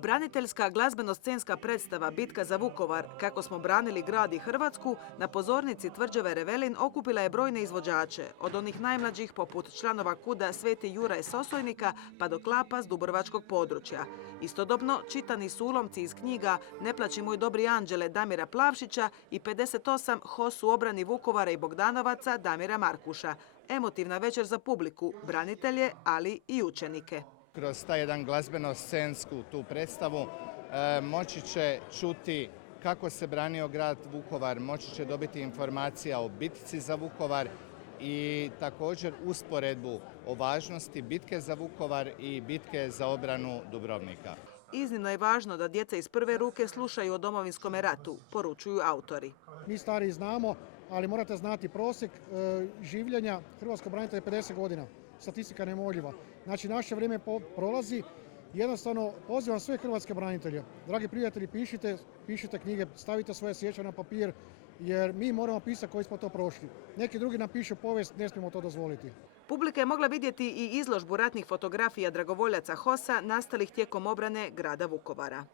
Braniteljska glazbeno-scenska predstava Bitka za Vukovar, kako smo branili grad i Hrvatsku, na pozornici tvrđave Revelin okupila je brojne izvođače, od onih najmlađih poput članova KUD-a Sveti Juraj Sosojnika pa do Klapa s dubrovačkog područja. Istodobno čitani su ulomci iz knjiga Ne plaći moj dobri anđele Damira Plavšića i 58 HOS u obrani Vukovara i Bogdanovaca Damira Markuša. Emotivna večer za publiku, branitelje, ali i učenike. Kroz taj jedan glazbeno-scensku tu predstavu moći će čuti kako se branio grad Vukovar, moći će dobiti informacija o bitci za Vukovar i također usporedbu o važnosti bitke za Vukovar i bitke za obranu Dubrovnika. Iznimno je važno da djeca iz prve ruke slušaju o Domovinskom ratu, poručuju autori. Mi stariji znamo, ali morate znati prosjek življenja hrvatskog branitelja je 50 godina. Statistika neumoljiva. Znači, naše vrijeme prolazi. Jednostavno, pozivam sve hrvatske branitelje. Dragi prijatelji, pišite knjige, stavite svoje sjećanja na papir, jer mi moramo pisati koji smo to prošli. Neki drugi nam pišu povijest, ne smijemo to dozvoliti. Publika je mogla vidjeti i izložbu ratnih fotografija dragovoljaca HOS-a nastalih tijekom obrane grada Vukovara.